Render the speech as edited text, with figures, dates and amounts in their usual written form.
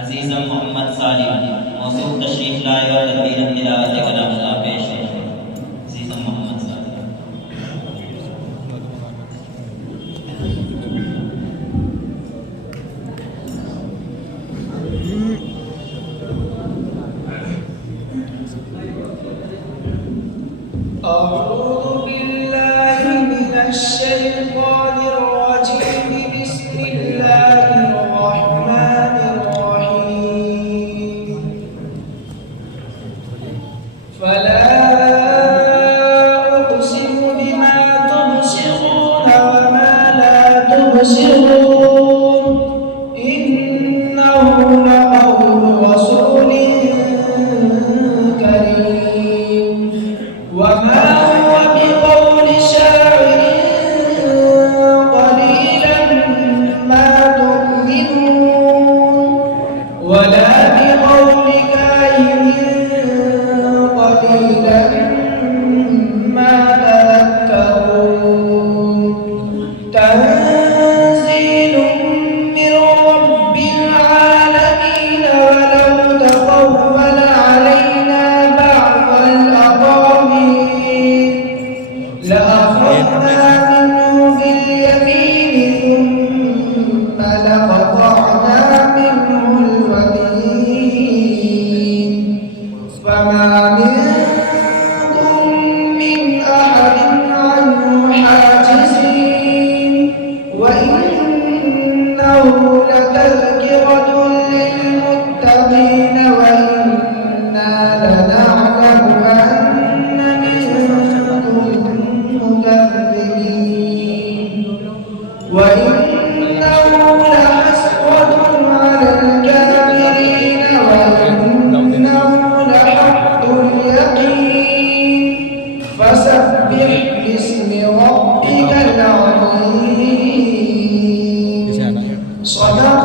अजीज़म मोहम्मद सालिम मौसूफ तशरीफ लाए और तदबीर तिलावत कलामुल्लाह पेश है। अजीज़म मोहम्मद सालिम। أعوذ بالله من الشيطان الرجيم بسم الله الرحمن الرحيم فلا أقسم بما تبصرون وما لا تبصرون إنه لقول رسول كريم وما هو بقول شاعر قليلا ما تؤمنون ولا بقول كاهن قليلا ما تذكرون تنزيل من رب العالمين ولو تقول علينا بعض الأقاويل لأخذنا منه باليمين ثم لقطعنا منه الوتين فما منكم من أحد عنه حاجزين وإنه لتذكرة للمتقين وإنا لنعلم أن منكم مكذبين وإنه لحسرة على الكافرين وإنه لحق اليقين فسبح باسم ربك العظيم صدق